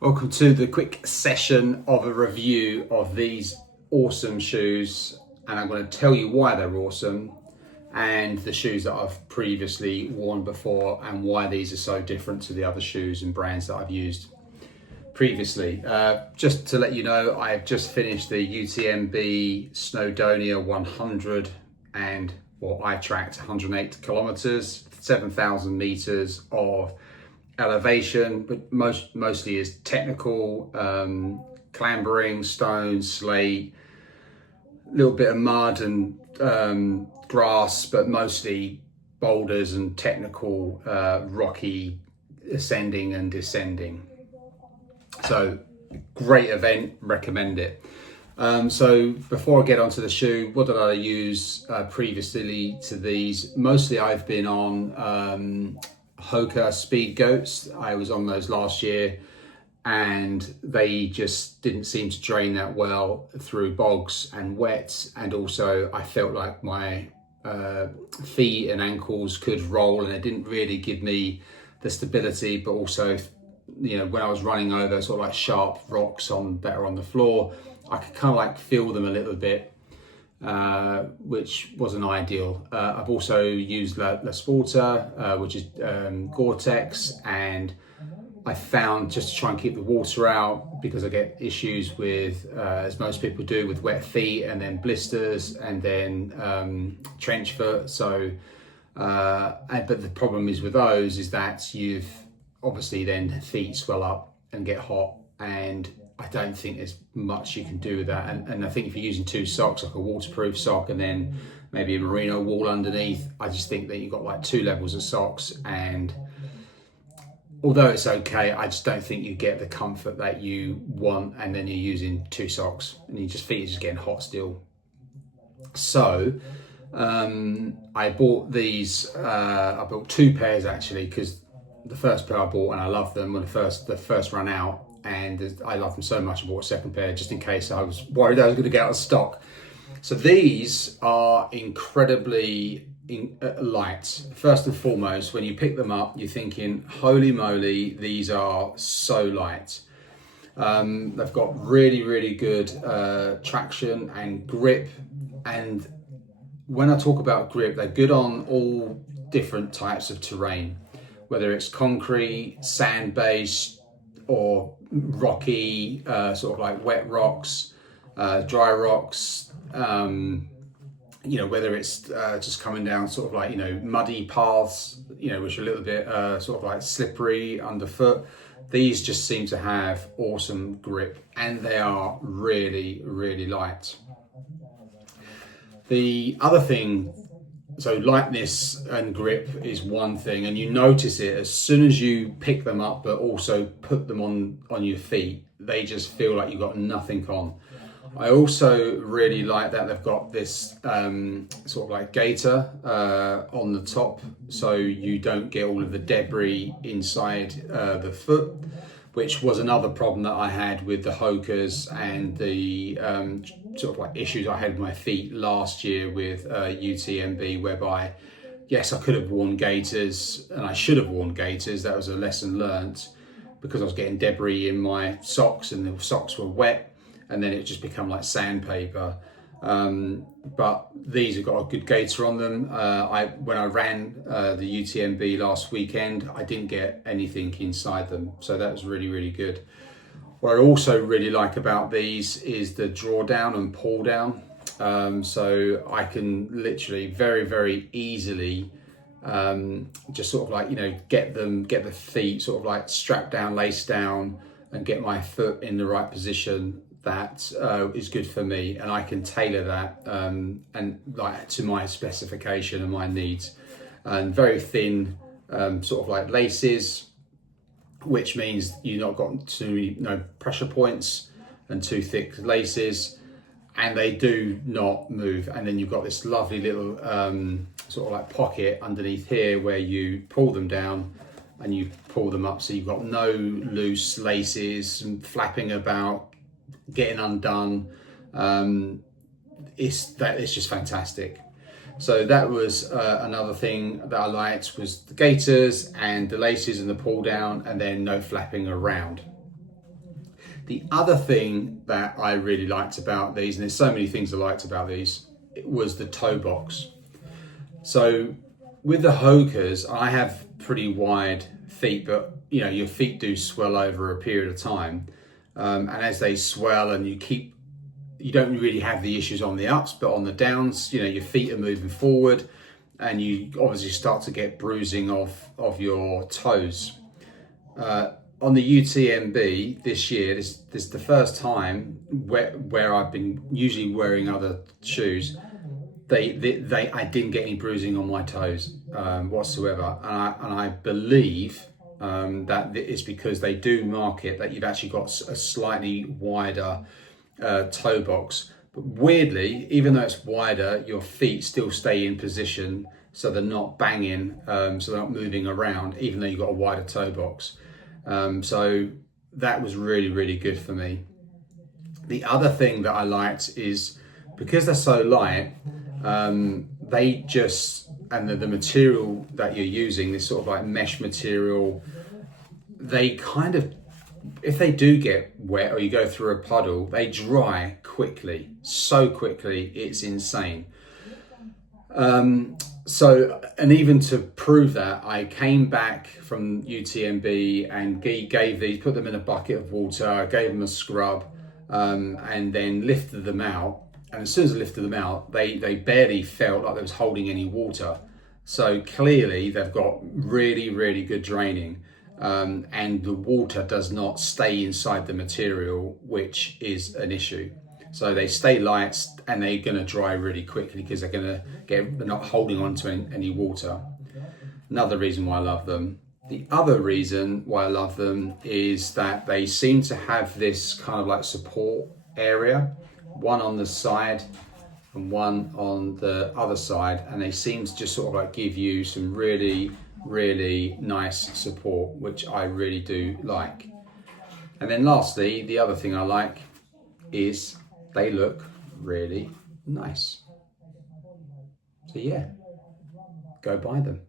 Welcome to the quick session of a review of these awesome shoes, and I'm going to tell you why they're awesome and the shoes that I've previously worn before and why these are so different to the other shoes and brands that I've used previously. Just to let you know, I have just finished the UTMB Snowdonia 100 and I tracked 108 kilometers, 7,000 meters of elevation, but mostly is technical, clambering, stones, slate, a little bit of mud and grass, but mostly boulders and technical, rocky ascending and descending. So great event, recommend it. So before I get onto the shoe, what did I use previously to these? Mostly I've been on Hoka Speed Goats. I was on those last year and they just didn't seem to drain that well through bogs and wet, and also I felt like my feet and ankles could roll and it didn't really give me the stability, but also, you know, when I was running over sort of like sharp rocks on the floor, I could kind of like feel them a little bit, which wasn't ideal. I've also used La Sporta, which is Gore-Tex, and I found, just to try and keep the water out, because I get issues with, as most people do, with wet feet and then blisters and then trench foot. So, but the problem is with those is that you've obviously then feet swell up and get hot, and I don't think there's much you can do with that. And I think if you're using two socks, like a waterproof sock and then maybe a merino wool underneath, I just think that you've got like two levels of socks, and although it's okay, I just don't think you get the comfort that you want, and then you're using two socks and your feet are just getting hot still. So I bought these, I bought two pairs actually, because the first pair I bought and I loved them when the first ran out, and I love them so much I bought a second pair just in case I was worried I was going to get out of stock. So these are incredibly light. First and foremost, when you pick them up, you're thinking, holy moly, these are so light. They've got really good traction and grip, and when I talk about grip, they're good on all different types of terrain, whether it's concrete, sand-based, or rocky, sort of like wet rocks, dry rocks, you know, whether it's just coming down sort of like, you know, muddy paths, you know, which are a little bit sort of like slippery underfoot. These just seem to have awesome grip, and they are really light. The other thing, so lightness and grip is one thing, and you notice it as soon as you pick them up, but also put them on your feet. They just feel like you've got nothing on. I also really like that they've got this sort of like gaiter on the top, so you don't get all of the debris inside the foot, which was another problem that I had with the Hokas and the sort of like issues I had with my feet last year with UTMB, whereby yes, I could have worn gaiters and I should have worn gaiters. That was a lesson learnt, because I was getting debris in my socks and the socks were wet, and then it just become like sandpaper. But these have got a good gaiter on them. When I ran the UTMB last weekend, I didn't get anything inside them, so that was really good. What I also really like about these is the drawdown and pull down. So I can literally very easily just sort of like, you know, get the feet sort of like strapped down, laced down, and get my foot in the right position. That is good for me, and I can tailor that and like to my specification and my needs. And very thin sort of like laces, which means you've not got no pressure points, and too thick laces, and they do not move. And then you've got this lovely little sort of like pocket underneath here where you pull them down and you pull them up, so you've got no loose laces and flapping about, getting undone. It's just fantastic. So that was another thing that I liked, was the gaiters and the laces and the pull down, and then no flapping around. The other thing that I really liked about these, and there's so many things I liked about these, was the toe box. So with the Hokas, I have pretty wide feet, but you know, your feet do swell over a period of time. And as they swell and you don't really have the issues on the ups, but on the downs, you know, your feet are moving forward and you obviously start to get bruising of your toes. On the UTMB this year, this is the first time where I've been usually wearing other shoes. I didn't get any bruising on my toes whatsoever, and I believe that it's because they do market that you've actually got a slightly wider toe box. But weirdly, even though it's wider, your feet still stay in position, so they're not banging, so they're not moving around, even though you've got a wider toe box. So that was really, really good for me. The other thing that I liked is because they're so light, they just, and the material that you're using, this sort of like mesh material, they kind of, if they do get wet or you go through a puddle, they dry quickly, so quickly, it's insane. So, and even to prove that, I came back from UTMB and gave these, put them in a bucket of water, gave them a scrub, and then lifted them out. And as soon as I lifted them out, they barely felt like they was holding any water. So clearly they've got really, really good draining. And the water does not stay inside the material, which is an issue. So they stay light and they're going to dry really quickly because they're not holding on to any water. Another reason why I love them. The other reason why I love them is that they seem to have this kind of like support area, one on the side and one on the other side, and they seem to just sort of like give you some really, really nice support, which I really do like. And then lastly, the other thing I like is they look really nice. So yeah, go buy them.